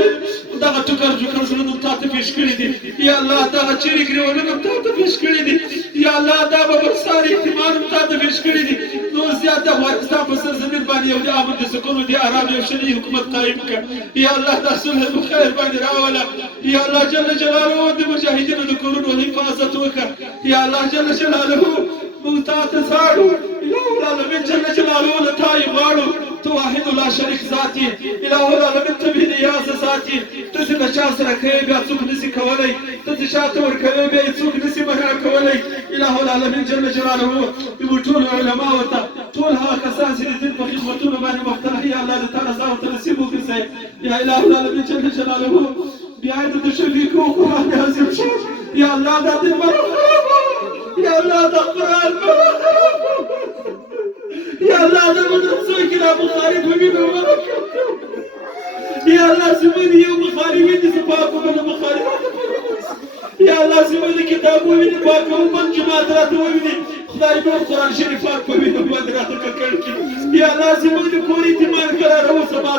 العالمین دغه ټکر جوکر زړه تا ته پیش کړی دي یا الله دغه چیرې ګریوانونه تا ته پیش کړی دي یا الله دا به برسار احتمال تا ته پیش کړی دي نو زیات د افغانستان په سرزمین باندې یو د امن د سکون د آرام یو شرعي حکومت قایم کړه یا الله دا صلح په خیر باندې راوله یا الله جل جلاله د مجاهدینو د کورونو حفاظت وکړه یا الله جل جلاله موږ تا ته ژاړو اله العالمین جل جلاله له تا یې غواړو تو واحد لا شریک ذات یې اله العالمین ته بې نیازه ذات یې ته چې له چا سره کوې بیا څوک نشي کولی ته چې چا ته ورکوې بیا یې څوک نشي منع کولی اله العالمین جل جلاله زموږ ټولو علماو ته ټول هغه کسان چې د دین په خدمتونو باندې مختلف یا الله د تا رضا ورته نصیب وګرځوې یا اله العالمین جل جلاله بیا یې د شفیقو قرآن عظیم شو یا الله دا دین یا الله دا قرآن یا الله دا مدرسو کې دا بخاري په وینو یا الله زموږ یو بخاري ویني چې پاکو بله بخاري یا الله زموږ د کتاب ویني پاکو بل جماعت راته وویني خدای نور قرآن شریف پاک په وینو باندې راته